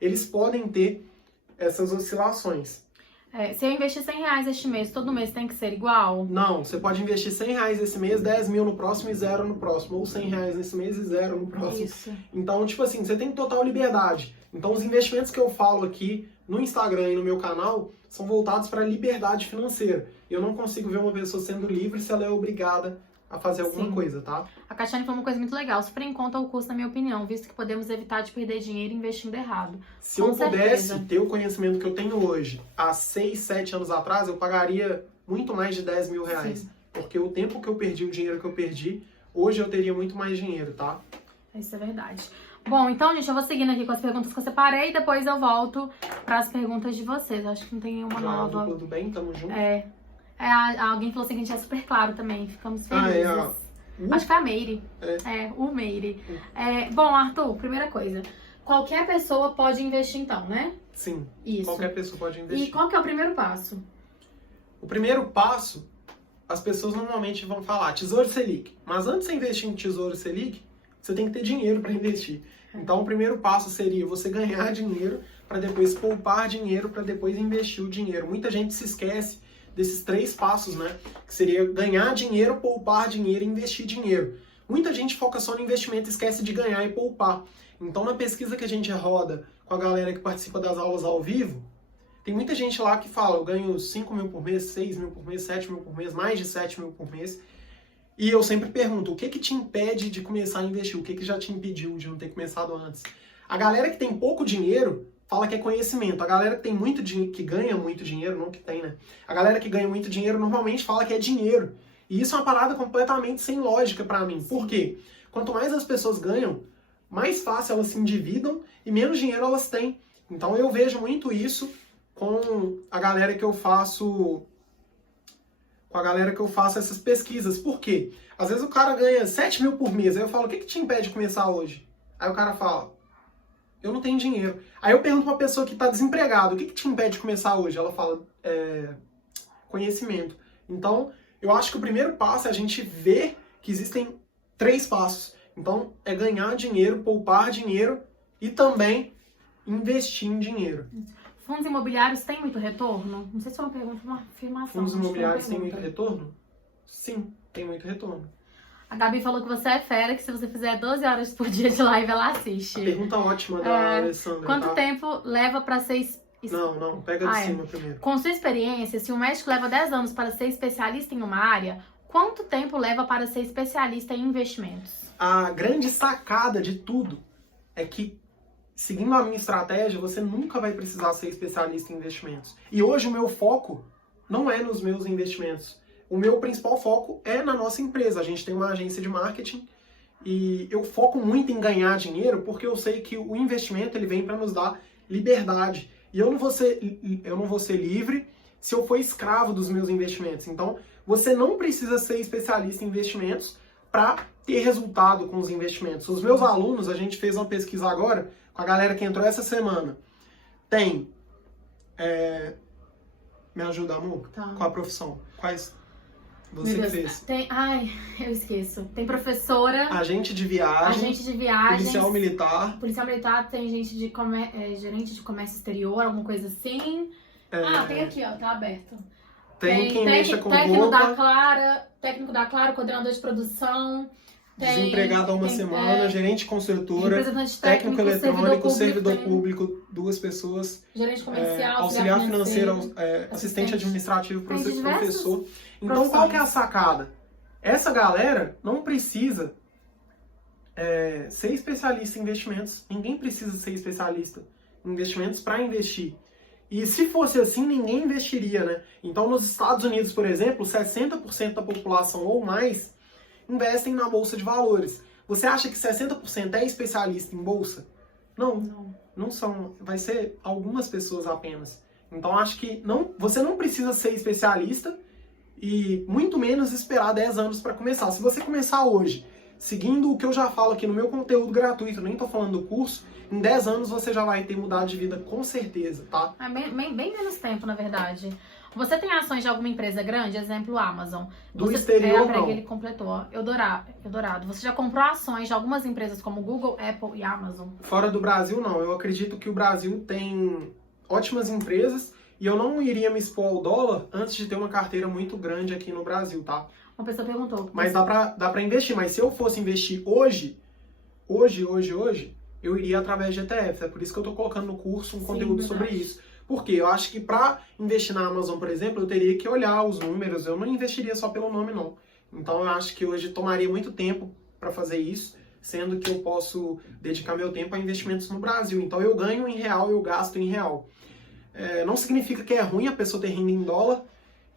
eles podem ter essas oscilações. Se eu investir R$100 este mês, todo mês tem que ser igual? Não, você pode investir R$100 esse mês, 10 mil no próximo e 0 no próximo. Ou R$100 nesse mês e 0 no próximo. Isso. Então, tipo assim, você tem total liberdade. Então, os investimentos que eu falo aqui no Instagram e no meu canal são voltados para a liberdade financeira. Eu não consigo ver uma pessoa sendo livre se ela é obrigada a fazer alguma coisa, tá? A Caixane falou uma coisa muito legal. Super em conta o custo, na minha opinião, visto que podemos evitar de perder dinheiro investindo errado. Se eu pudesse ter o conhecimento que eu tenho hoje, há 6, 7 anos atrás, eu pagaria muito mais de R$10 mil. Sim. Porque o tempo que eu perdi, o dinheiro que eu perdi, hoje eu teria muito mais dinheiro, tá? Isso é verdade. Bom, então, gente, eu vou seguindo aqui com as perguntas que eu separei e depois eu volto para as perguntas de vocês. Acho que não tem nenhuma nova. Tudo bem? Tamo junto? Alguém falou assim que a gente é super claro também. Ficamos felizes. Acho que foi a Meire. O Meire. Bom, Arthur, primeira coisa. Qualquer pessoa pode investir então, né? Sim. Isso. Qualquer pessoa pode investir. E qual que é o primeiro passo? O primeiro passo, as pessoas normalmente vão falar Tesouro Selic. Mas antes de você investir em Tesouro Selic, você tem que ter dinheiro para investir. Então, o primeiro passo seria você ganhar dinheiro para depois poupar dinheiro para depois investir o dinheiro. Muita gente se esquece desses 3 passos, né? Que seria ganhar dinheiro, poupar dinheiro e investir dinheiro. Muita gente foca só no investimento e esquece de ganhar e poupar. Então, na pesquisa que a gente roda com a galera que participa das aulas ao vivo, tem muita gente lá que fala, eu ganho 5 mil por mês, 6 mil por mês, 7 mil por mês, mais de 7 mil por mês. E eu sempre pergunto, o que te impede de começar a investir? O que já te impediu de não ter começado antes? A galera que tem pouco dinheiro fala que é conhecimento. A galera que tem muito dinheiro, que ganha muito dinheiro, não que tem, né? A galera que ganha muito dinheiro normalmente fala que é dinheiro. E isso é uma parada completamente sem lógica pra mim. Por quê? Quanto mais as pessoas ganham, mais fácil elas se endividam e menos dinheiro elas têm. Então eu vejo muito isso com a galera que eu faço essas pesquisas. Por quê? Às vezes o cara ganha 7 mil por mês. Aí eu falo, o que te impede de começar hoje? Aí o cara fala, eu não tenho dinheiro. Aí eu pergunto pra uma pessoa que está desempregada, o que te impede de começar hoje? Ela fala, conhecimento. Então, eu acho que o primeiro passo é a gente ver que existem 3 passos. Então, é ganhar dinheiro, poupar dinheiro e também investir em dinheiro. Fundos imobiliários têm muito retorno? Não sei se é uma pergunta ou uma afirmação. Fundos imobiliários têm muito retorno? Sim, tem muito retorno. A Gabi falou que você é fera, que se você fizer 12 horas por dia de live, ela A assiste. pergunta ótima da Alessandra. Quanto tá? tempo leva para ser... Não, pega de cima primeiro. Com sua experiência, se um médico leva 10 anos para ser especialista em uma área, quanto tempo leva para ser especialista em investimentos? A grande sacada de tudo é que, seguindo a minha estratégia, você nunca vai precisar ser especialista em investimentos. E hoje o meu foco não é nos meus investimentos. O meu principal foco é na nossa empresa. A gente tem uma agência de marketing e eu foco muito em ganhar dinheiro porque eu sei que o investimento ele vem para nos dar liberdade. E eu não vou ser livre se eu for escravo dos meus investimentos. Então, você não precisa ser especialista em investimentos para ter resultado com os investimentos. Os meus alunos, a gente fez uma pesquisa agora com a galera que entrou essa semana. Tem... Me ajuda, amor? Tá. Com a profissão. Quais... Você que fez. Eu esqueço. Tem professora, Agente de viagem, agente de viagens, policial militar. policial militar, tem gente de gerente de comércio exterior, alguma coisa assim. Tem aqui, ó, tá aberto. Tem quem mexa com técnico roupa, técnico da Clara, coordenador de produção. desempregado há uma semana, gerente construtora, representante técnico eletrônico, servidor tem público, 2 pessoas, gerente comercial, auxiliar financeiro, assistente administrativo, Tem de professor. Então, profissões. qual que é a sacada? Essa galera não precisa ser especialista em investimentos. Ninguém precisa ser especialista em investimentos para investir. E se fosse assim, ninguém investiria, né? Então, nos Estados Unidos, por exemplo, 60% da população ou mais investem na bolsa de valores. Você acha que 60% é especialista em bolsa? Não são. Vai ser algumas pessoas apenas. Então, acho que você não precisa ser especialista e muito menos esperar 10 anos para começar. Se você começar hoje, seguindo o que eu já falo aqui no meu conteúdo gratuito, nem tô falando do curso, em 10 anos você já vai ter mudado de vida com certeza, tá? Bem menos tempo, na verdade. Você tem ações de alguma empresa grande? Exemplo, Amazon. Do exterior, não. Ele completou, ó. Eldorado. Você já comprou ações de algumas empresas como Google, Apple e Amazon? Fora do Brasil, não. Eu acredito que o Brasil tem ótimas empresas e eu não iria me expor ao dólar antes de ter uma carteira muito grande aqui no Brasil, tá? Uma pessoa perguntou. Mas dá pra investir. Mas se eu fosse investir hoje, eu iria através de ETFs. É por isso que eu tô colocando no curso um conteúdo sobre isso. Porque eu acho que para investir na Amazon, por exemplo, eu teria que olhar os números. Eu não investiria só pelo nome, não. Então eu acho que hoje tomaria muito tempo para fazer isso, sendo que eu posso dedicar meu tempo a investimentos no Brasil. Então eu ganho em real, eu gasto em real. Não significa que é ruim a pessoa ter renda em dólar.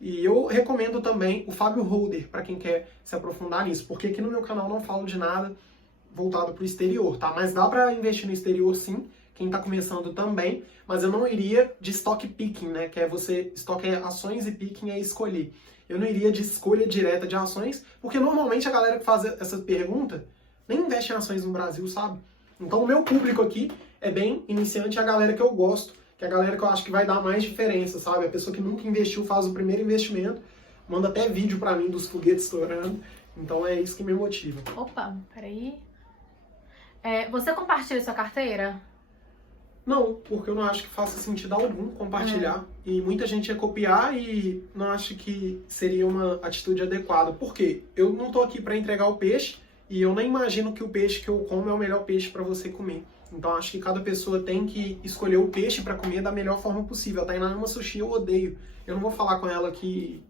E eu recomendo também o Fábio Holder, para quem quer se aprofundar nisso. Porque aqui no meu canal não falo de nada voltado para o exterior, tá? Mas dá para investir no exterior, sim. Quem está começando também, mas eu não iria de stock picking, né? Que é estoque ações e picking é escolher. Eu não iria de escolha direta de ações, porque normalmente a galera que faz essa pergunta nem investe em ações no Brasil, sabe? Então o meu público aqui é bem iniciante, é a galera que eu gosto, que é a galera que eu acho que vai dar mais diferença, sabe? A pessoa que nunca investiu faz o primeiro investimento, manda até vídeo pra mim dos foguetes estourando, então é isso que me motiva. Opa, peraí. Você compartilha sua carteira? Não, porque eu não acho que faça sentido algum compartilhar. E muita gente ia copiar e não acho que seria uma atitude adequada. Por quê? Eu não tô aqui para entregar o peixe e eu nem imagino que o peixe que eu como é o melhor peixe para você comer. Então acho que cada pessoa tem que escolher o peixe para comer da melhor forma possível. A Tainá ama sushi, eu odeio. Eu não vou falar com ela que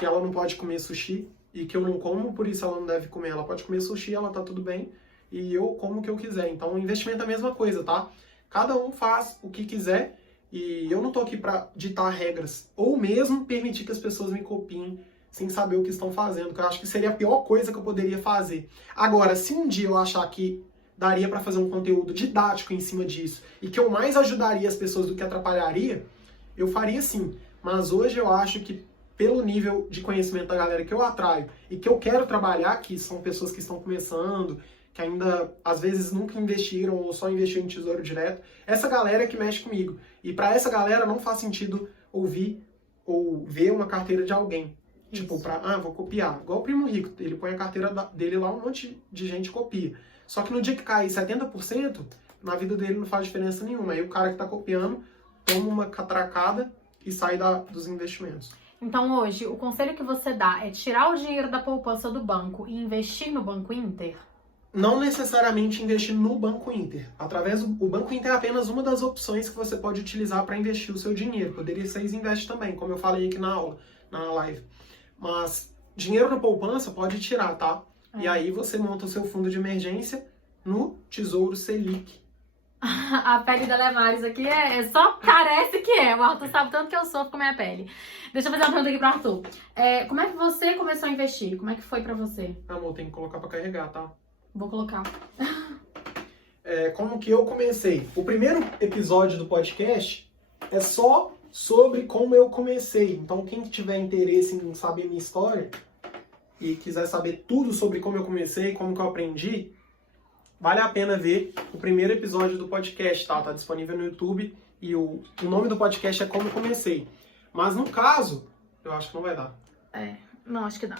ela não pode comer sushi e que eu não como, por isso ela não deve comer. Ela pode comer sushi, ela tá tudo bem e eu como o que eu quiser. Então o investimento é a mesma coisa, tá? Cada um faz o que quiser e eu não tô aqui para ditar regras ou mesmo permitir que as pessoas me copiem sem saber o que estão fazendo, que eu acho que seria a pior coisa que eu poderia fazer. Agora, se um dia eu achar que daria para fazer um conteúdo didático em cima disso e que eu mais ajudaria as pessoas do que atrapalharia, eu faria sim. Mas hoje eu acho que pelo nível de conhecimento da galera que eu atraio e que eu quero trabalhar, que são pessoas que estão começando, que ainda, às vezes, nunca investiram ou só investiram em tesouro direto, essa galera é que mexe comigo. E para essa galera não faz sentido ouvir ou ver uma carteira de alguém. Isso. Tipo, vou copiar. Igual o Primo Rico, ele põe a carteira dele lá, um monte de gente copia. Só que no dia que cai 70%, na vida dele não faz diferença nenhuma. Aí o cara que tá copiando toma uma catracada e sai dos investimentos. Então hoje, o conselho que você dá é tirar o dinheiro da poupança do banco e investir no Banco Inter? Não necessariamente investir no Banco Inter. O Banco Inter é apenas uma das opções que você pode utilizar para investir o seu dinheiro. Poderia ser Isinvest também, como eu falei aqui na aula, na live. Mas dinheiro na poupança pode tirar, tá? E aí você monta o seu fundo de emergência no Tesouro Selic. A pele da Lemares aqui só parece que é. O Arthur sabe tanto que eu sofro com a minha pele. Deixa eu fazer uma pergunta aqui pro Arthur. Como é que você começou a investir? Como é que foi pra você? Amor, tem que colocar pra carregar, tá? Vou colocar. Como que eu comecei? O primeiro episódio do podcast é só sobre como eu comecei. Então, quem tiver interesse em saber minha história e quiser saber tudo sobre como eu comecei, como que eu aprendi, vale a pena ver o primeiro episódio do podcast, tá? Tá disponível no YouTube e o nome do podcast é Como Comecei. Mas no caso, eu acho que não vai dar. Não, acho que dá.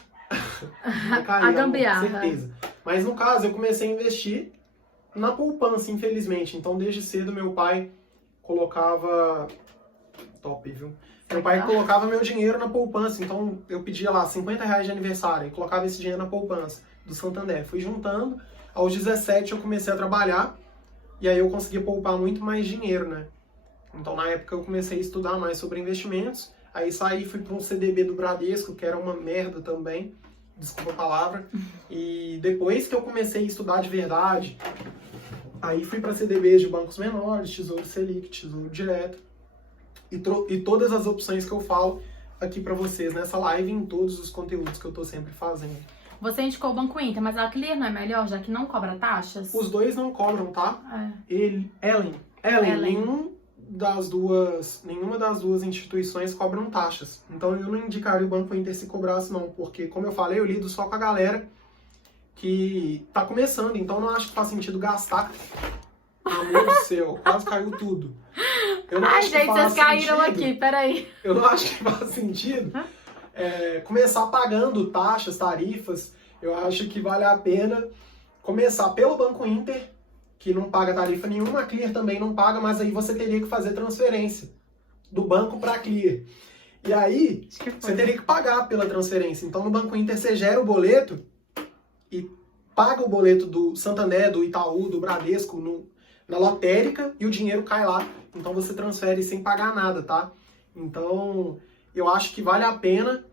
Vai cair, A gambiarra. Com certeza. Mas no caso, eu comecei a investir na poupança, infelizmente. Então, desde cedo, meu pai colocava... Top, viu? Meu pai colocava meu dinheiro na poupança. Então, eu pedia lá R$50 de aniversário e colocava esse dinheiro na poupança do Santander. Fui juntando. Aos 17, eu comecei a trabalhar. E aí, eu conseguia poupar muito mais dinheiro, né? Então, na época, eu comecei a estudar mais sobre investimentos. Aí, saí, fui para um CDB do Bradesco, que era uma merda também. Desculpa a palavra. E depois que eu comecei a estudar de verdade, aí fui para CDBs de bancos menores, Tesouro Selic, Tesouro Direto. E todas as opções que eu falo aqui para vocês nessa live e em todos os conteúdos que eu tô sempre fazendo. Você indicou o Banco Inter, mas a Clear não é melhor, já que não cobra taxas? Os dois não cobram, tá? Ellen, nenhuma das duas instituições cobram taxas. Então eu não indicaria o Banco Inter se cobrasse não, porque como eu falei, eu lido só com a galera que tá começando, então não acho que faz sentido gastar. Amor do céu, quase caiu tudo. Eu não acho gente, que faz vocês caíram sentido, aqui, peraí. Eu não acho que faz sentido começar pagando taxas, tarifas. Eu acho que vale a pena começar pelo Banco Inter, que não paga tarifa nenhuma, a Clear também não paga, mas aí você teria que fazer transferência do banco para a Clear. E aí, você teria que pagar pela transferência. Então, no Banco Inter, você gera o boleto e paga o boleto do Santander, do Itaú, do Bradesco, na lotérica, e o dinheiro cai lá. Então, você transfere sem pagar nada, tá? Então, eu acho que vale a pena,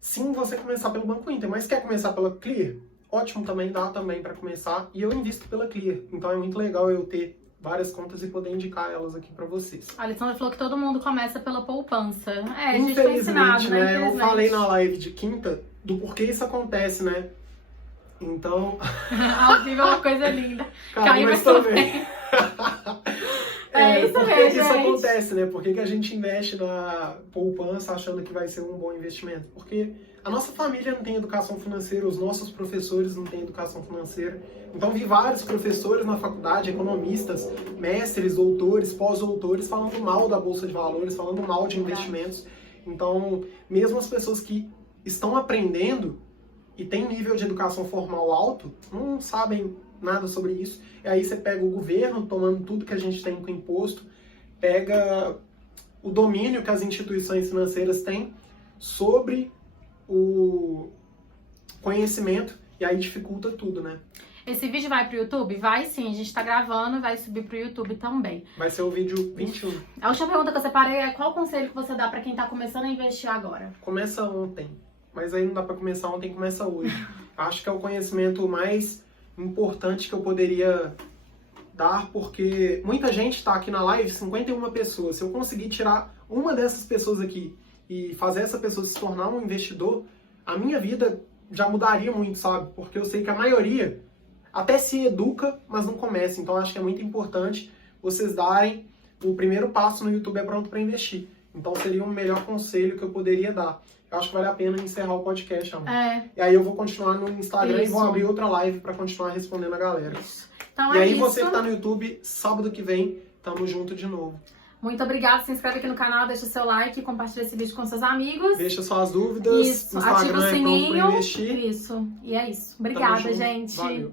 sim, você começar pelo Banco Inter. Mas quer começar pela Clear? Ótimo, também dá também para começar. E eu invisto pela Clear. Então, é muito legal eu ter várias contas e poder indicar elas aqui para vocês. A Alessandra falou que todo mundo começa pela poupança. A gente foi Infelizmente, ensinado, né? né? Infelizmente. Eu falei na live de quinta do porquê isso acontece, né? Então... Ao vivo é uma coisa linda. Caiu, mas também. Isso por que mesmo, isso gente. acontece, né? Por que a gente investe na poupança achando que vai ser um bom investimento? Porque a nossa família não tem educação financeira, os nossos professores não têm educação financeira. Então vi vários professores na faculdade, economistas, mestres, doutores, pós-doutores, falando mal da Bolsa de Valores, falando mal de investimentos. Então, mesmo as pessoas que estão aprendendo e têm nível de educação formal alto, não sabem nada sobre isso. E aí você pega o governo tomando tudo que a gente tem com imposto, pega o domínio que as instituições financeiras têm sobre o conhecimento, e aí dificulta tudo, né? Esse vídeo vai pro YouTube? Vai sim, a gente tá gravando e vai subir pro YouTube também. Vai ser o vídeo 21. A última pergunta que eu separei é qual conselho que você dá pra quem tá começando a investir agora? Começa ontem, mas aí não dá pra começar ontem, começa hoje. Acho que é o conhecimento mais importante que eu poderia dar, porque muita gente tá aqui na live, 51 pessoas. Se eu conseguir tirar uma dessas pessoas aqui e fazer essa pessoa se tornar um investidor, a minha vida já mudaria muito, sabe? Porque eu sei que a maioria até se educa, mas não começa. Então acho que é muito importante vocês darem o primeiro passo no YouTube é pronto para investir. Então seria o melhor conselho que eu poderia dar. Eu acho que vale a pena encerrar o podcast, amor. E aí eu vou continuar no Instagram e vou abrir outra live para continuar respondendo a galera. Então e aí você que tá no YouTube, sábado que vem, tamo junto de novo. Muito obrigada, se inscreve aqui no canal, deixa seu like, compartilha esse vídeo com seus amigos. Deixa suas dúvidas, Isso, Instagram ativa o é pronto sininho. pra investir. Isso, e é isso. Obrigada, gente. Valeu.